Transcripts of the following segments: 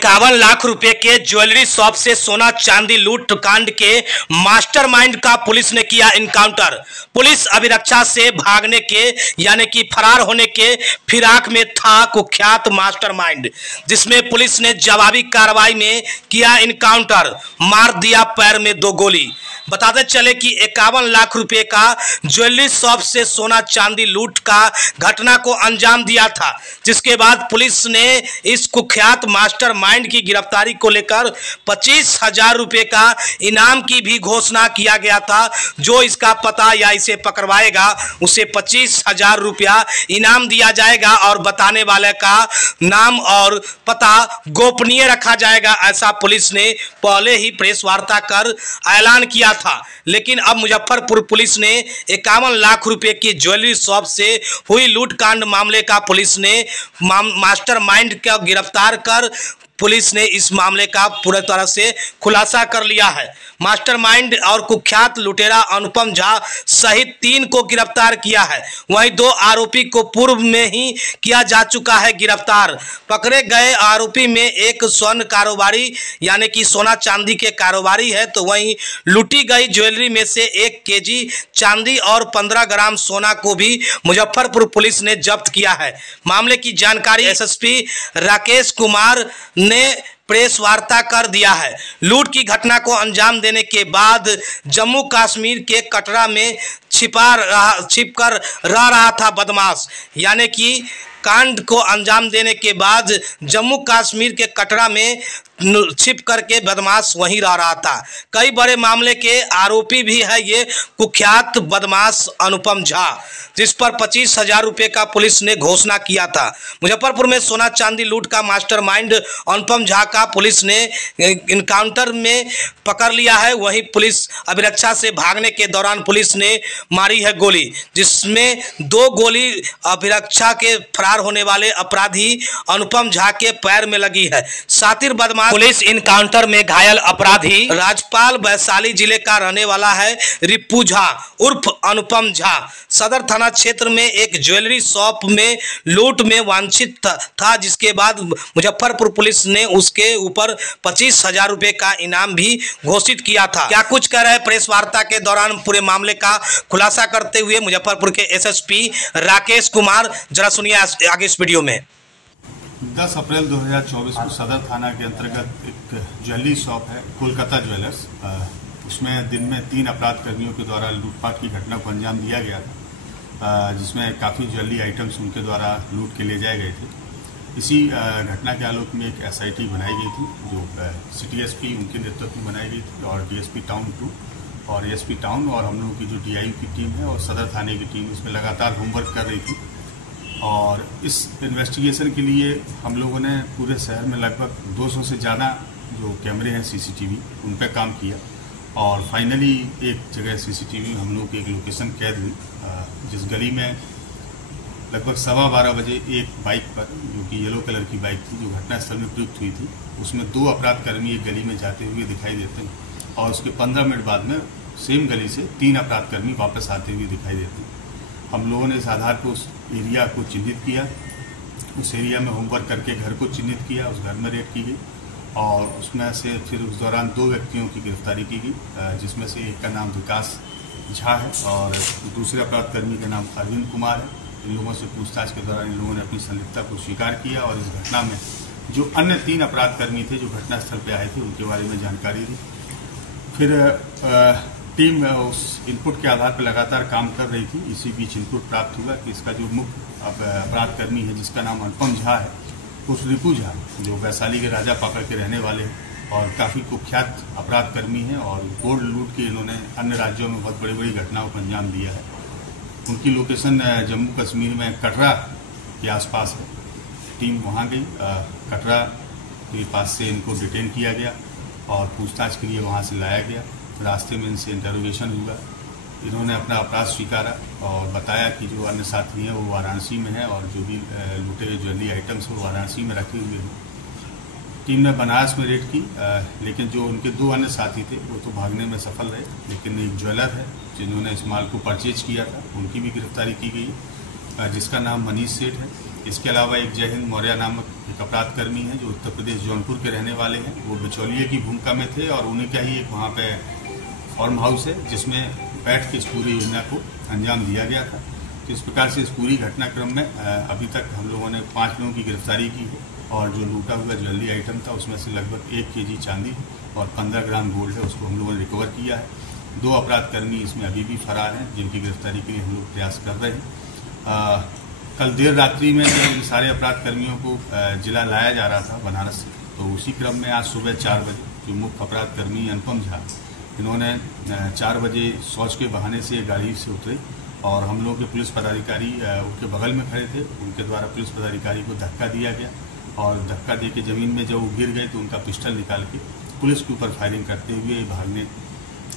51 लाख रुपए के jewellery shop से सोना चांदी लूट कांड के मास्टरमाइंड का पुलिस ने किया इनकाउंटर। पुलिस अभिरक्षा से भागने के यानी कि फरार होने के फिराक में था कुख्यात मास्टरमाइंड, जिसमें पुलिस ने जवाबी कार्रवाई में किया इनकाउंटर, मार दिया पैर में 2 गोली। बताते चले कि 51 लाख रुपए का ज्वेलरी शॉप से सोना चांदी लूट का घटना को अंजाम दिया था, जिसके बाद पुलिस ने इस कुख्यात मास्टरमाइंड की गिरफ्तारी को लेकर 25,000 रुपए का इनाम की भी घोषणा किया गया था। जो इसका पता या इसे पकड़वाएगा उसे 25,000 रुपया इनाम दिया जाएगा और बताने वाले का नाम और पता गोपनीय रखा जाएगा, ऐसा पुलिस ने पहले ही प्रेस वार्ता कर ऐलान किया था। लेकिन अब मुजफ्फरपुर पुलिस ने 51 लाख रुपए की ज्वेलरी शॉप से हुई लूटकांड मामले का पुलिस ने मास्टरमाइंड को गिरफ्तार कर पुलिस ने इस मामले का पूरी तरह से खुलासा कर लिया है। मास्टरमाइंड और कुख्यात लुटेरा अनुपम झा सहित 3 को गिरफ्तार किया है। वहीं 2 आरोपी को पूर्व में ही किया जा चुका है गिरफ्तार। पकड़े गए आरोपी में एक स्वर्ण कारोबारी यानी कि सोना चांदी के कारोबारी है, तो वहीं लूटी गई ज्वेलरी में से 1 केजी चांदी और 15 ग्राम सोना को भी मुजफ्फरपुर पुलिस ने जब्त किया है। मामले की जानकारी एसएसपी राकेश कुमार ने प्रेस वार्ता कर दिया है। लूट की घटना को अंजाम देने के बाद जम्मू कश्मीर के कटरा में छिपकर रह रहा था बदमाश, यानी कि कांड को अंजाम देने के बाद जम्मू कश्मीर के कटरा में छिप करके बदमाश वहीं रह रहा था। कई बड़े मामले के आरोपी भी है ये कुख्यात बदमाश अनुपम झा, जिस पर 25,000 रुपये का पुलिस ने घोषणा किया था। मुजफ्फरपुर में सोना चांदी लूट का मास्टरमाइंड अनुपम झा का पुलिस ने इनकाउंटर में पकड़ लिया है। वहीं पुलिस अभिरक्षा से भागने के दौरान पुलिस ने मारी है गोली, जिसमें 2 गोली अभिरक्षा के फरार होने वाले अपराधी अनुपम झा के पैर में लगी है। सातिर बदमाश पुलिस इनकाउंटर में घायल अपराधी राजपाल वैशाली जिले का रहने वाला है रिप्पू झा उर्फ अनुपम झा सदर थाना क्षेत्र में एक ज्वेलरी शॉप में लूट में वांछित था, जिसके बाद मुजफ्फरपुर पुलिस ने उसके ऊपर 25,000 रुपए का इनाम भी घोषित किया था। क्या कुछ कह रहे प्रेस वार्ता के दौरान पूरे मामले का खुलासा करते हुए मुजफ्फरपुर के एसएसपी राकेश कुमार, जरा सुनिए आगे इस वीडियो में। 10 अप्रैल 2024 को सदर थाना के अंतर्गत एक ज्वेलरी शॉप है कोलकाता ज्वेलर्स, उसमें दिन में 3 अपराध कर्मियों के द्वारा लूटपाट की घटना को अंजाम दिया गया था, जिसमें काफ़ी ज्वेलरी आइटम्स उनके द्वारा लूट के ले जाए गए थे। इसी घटना के आलोक में एक SIT बनाई गई थी, जो सिटी SP उनके नेतृत्व में बनाई गई थी, और DSP टाउन 2 और ASP टाउन और हम लोगों की जो DIU की टीम है और सदर थाने की टीम इसमें लगातार होमवर्क कर रही थी। और इस इन्वेस्टिगेशन के लिए हम लोगों ने पूरे शहर में लगभग 200 से ज़्यादा जो कैमरे हैं CCTV उन पर काम किया, और फाइनली एक जगह CCTV हम लोग की एक लोकेशन कैद हुई, जिस गली में लगभग 12:15 बजे एक बाइक पर, जो कि येलो कलर की बाइक थी, जो घटनास्थल में प्रयुक्त हुई थी, उसमें 2 अपराधकर्मी एक गली में जाते हुए दिखाई देते हैं, और उसके 15 मिनट बाद में सेम गली से 3 अपराधकर्मी वापस आते हुए दिखाई देते हैं। हम लोगों ने इस आधार पर उस एरिया को चिन्हित किया, उस एरिया में होमवर्क करके घर को चिन्हित किया, उस घर में रेड की गई, और उसमें से फिर उस दौरान 2 व्यक्तियों की गिरफ्तारी की गई, जिसमें से एक का नाम विकास झा है और दूसरे अपराधकर्मी का नाम अरविंद कुमार है। इन लोगों से पूछताछ के दौरान इन लोगों ने अपनी संलिप्तता को स्वीकार किया, और इस घटना में जो अन्य 3 अपराधकर्मी थे जो घटनास्थल पर आए थे उनके बारे में जानकारी दी। फिर टीम उस इनपुट के आधार पर लगातार काम कर रही थी। इसी बीच इनपुट प्राप्त हुआ कि इसका जो मुख्य अपराधकर्मी है, जिसका नाम अनुपम झा है, उस रिप्पू झा, जो वैशाली के राजा पाकड़ के रहने वाले हैं और काफ़ी कुख्यात अपराधकर्मी हैं, और गोल्ड लूट के इन्होंने अन्य राज्यों में बहुत बड़ी बड़ी घटनाओं को अंजाम दिया है। उनकी लोकेशन जम्मू कश्मीर में कटरा के आसपास है। टीम वहाँ गई, कटरा के पास से इनको डिटेन किया गया और पूछताछ के लिए वहाँ से लाया गया। रास्ते में इनसे इंटरोगेशन हुआ, इन्होंने अपना अपराध स्वीकारा और बताया कि जो अन्य साथी हैं वो वाराणसी में हैं, और जो भी लूटे हुए ज्वेलरी आइटम्स वो वाराणसी में रखे हुए हैं। टीम ने बनारस में रेड की, लेकिन जो उनके 2 अन्य साथी थे वो तो भागने में सफल रहे, लेकिन एक ज्वेलर है जिन्होंने इस माल को परचेज किया था, उनकी भी गिरफ्तारी की गई, जिसका नाम मनीष सेठ है। इसके अलावा एक जय हिंद मौर्य नामक एक अपराध कर्मी है जो उत्तर प्रदेश जौनपुर के रहने वाले हैं। वो बिचौलिए की भूमिका में थे और उन्हीं का ही एक वहाँ पे फार्म हाउस है जिसमें बैठ के इस पूरी योजना को अंजाम दिया गया था। तो इस प्रकार से इस पूरी घटनाक्रम में अभी तक हम लोगों ने 5 लोगों की गिरफ्तारी की है और जो लूटा हुआ ज्वेलरी आइटम था उसमें से लगभग 1 kg चांदी और 15 ग्राम गोल्ड है, उसको हम लोगों ने रिकवर किया है। 2 अपराधकर्मी इसमें अभी भी फरार हैं जिनकी गिरफ्तारी के लिए हम लोग प्रयास कर रहे हैं। कल देर रात्रि में जब इन सारे अपराधकर्मियों को जिला लाया जा रहा था बनारस से, तो उसी क्रम में आज सुबह 4 बजे जो मुख्य अपराधकर्मी अनुपम झा, इन्होंने 4 बजे शौच के बहाने से गाड़ी से उतरे और हम लोग के पुलिस पदाधिकारी उनके बगल में खड़े थे। उनके द्वारा पुलिस पदाधिकारी को धक्का दिया गया और धक्का दे के जमीन में जब वो गिर गए तो उनका पिस्टल निकाल के पुलिस के ऊपर फायरिंग करते हुए भागने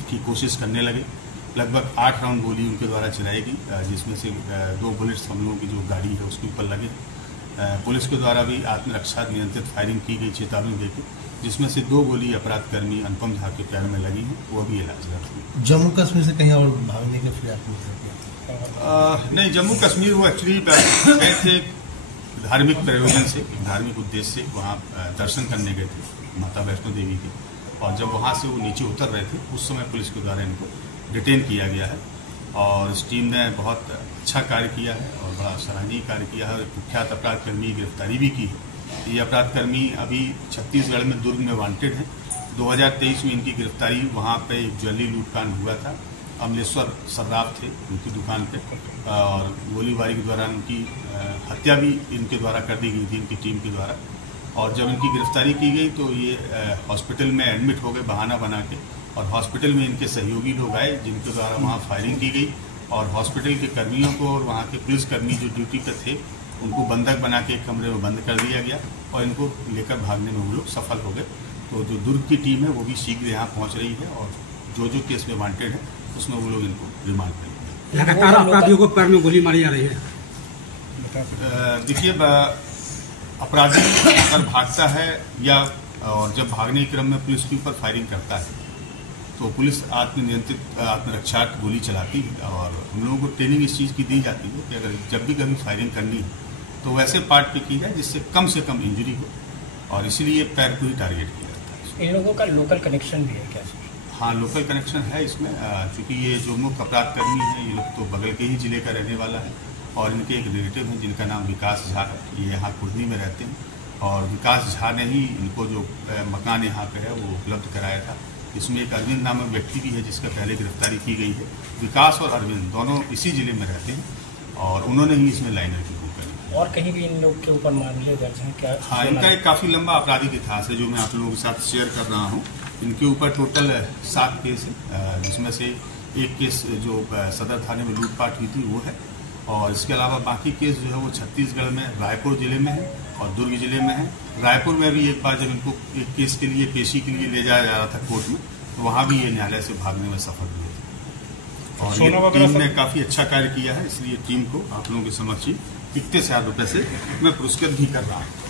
की कोशिश करने लगे। लगभग 8 राउंड गोली उनके द्वारा चलाई गई, जिसमें से 2 बुलेट्स हम लोगों की जो गाड़ी है उसके ऊपर लगे। पुलिस के द्वारा भी आत्मरक्षा नियंत्रित फायरिंग की गई चेतावनी देकर, जिसमें से 2 गोली अपराधकर्मी अनुपम झा के पैर में लगी हैं, वो भी इलाजरत। जम्मू कश्मीर से कहीं और भागने के प्रयास नहीं, जम्मू कश्मीर वो एक्चुअली गए थे धार्मिक प्रयोजन से, धार्मिक उद्देश्य से वहाँ दर्शन करने गए थे माता वैष्णो देवी के, और जब वहाँ से वो नीचे उतर रहे थे उस समय पुलिस के द्वारा इनको डिटेन किया गया है और इस टीम ने बहुत अच्छा कार्य किया है और बड़ा सराहनीय कार्य किया है और कुख्यात अपराधकर्मी की गिरफ्तारी भी की है। ये अपराधकर्मी अभी छत्तीसगढ़ में दुर्ग में वांटेड हैं। 2023 में इनकी गिरफ्तारी वहाँ पे एक ज्वेलरी लूटकांड हुआ था। अमलेश्वर सर्राफ थे उनकी दुकान पे और गोलीबारी के दौरान उनकी हत्या भी इनके द्वारा कर दी गई थी, इनकी टीम के द्वारा। और जब इनकी गिरफ्तारी की गई तो ये हॉस्पिटल में एडमिट हो गए बहाना बना के, और हॉस्पिटल में इनके सहयोगी लोग आए जिनके द्वारा वहाँ फायरिंग की गई और हॉस्पिटल के कर्मियों को और वहाँ के पुलिसकर्मी जो ड्यूटी पर थे उनको बंधक बना के एक कमरे में बंद कर दिया गया और इनको लेकर भागने में वो लोग सफल हो गए। तो जो दुर्ग की टीम है वो भी शीघ्र यहाँ पहुँच रही है और जो केस में वांटेड है उसमें वो लोग इनको रिमांड करेंगे। लगातार अपराधियों को पैर में गोली मारी जा रही है। देखिए, अपराधी अगर भागता है या और जब भागने के क्रम में पुलिस के ऊपर फायरिंग करता है तो पुलिस आत्मनियंत्रित आत्मरक्षा गोली चलाती है और हम लोगों को ट्रेनिंग इस चीज़ की दी जाती है कि अगर जब भी कभी फायरिंग करनी है तो वैसे पार्ट पे की जाए जिससे कम से कम इंजरी हो, और इसीलिए पैर को ही टारगेट किया जाता है। इन लोगों का लोकल कनेक्शन भी है क्या? हाँ, लोकल कनेक्शन है इसमें, चूँकि ये जो मुख्य अपराधकर्मी है ये लोग तो बगल के ही जिले का रहने वाला है और इनके एक रिलेटिव हैं जिनका नाम विकास झा है। ये यहाँ कुर्नी में रहते हैं और विकास झा ने ही इनको जो मकान यहाँ पे है वो उपलब्ध कराया था। इसमें एक अरविंद नामक व्यक्ति भी है जिसका पहले गिरफ्तारी की गई है। विकास और अरविंद दोनों इसी जिले में रहते हैं और उन्होंने ही इसमें लाइनर की भूमिका निभाई। और कहीं भी इन लोग के ऊपर मामले दर्ज हैं क्या? हाँ, इनका एक काफ़ी लंबा आपराधिक इतिहास है जो मैं आप लोगों के साथ शेयर कर रहा हूँ। इनके ऊपर टोटल 7 केस है, जिसमें से एक केस जो सदर थाने में लूटपाट हुई थी वो है, और इसके अलावा बाकी केस जो है वो छत्तीसगढ़ में रायपुर जिले में है और दुर्ग जिले में है। रायपुर में भी एक बार जब इनको एक केस के लिए पेशी के लिए ले जाया जा रहा था कोर्ट में, तो वहाँ भी ये न्यायालय से भागने में सफल हुए थे और ये टीम ने काफ़ी अच्छा कार्य किया है। इसलिए टीम को आप लोगों के समक्ष 31,000 रुपये से मैं पुरस्कृत भी कर रहा हूँ।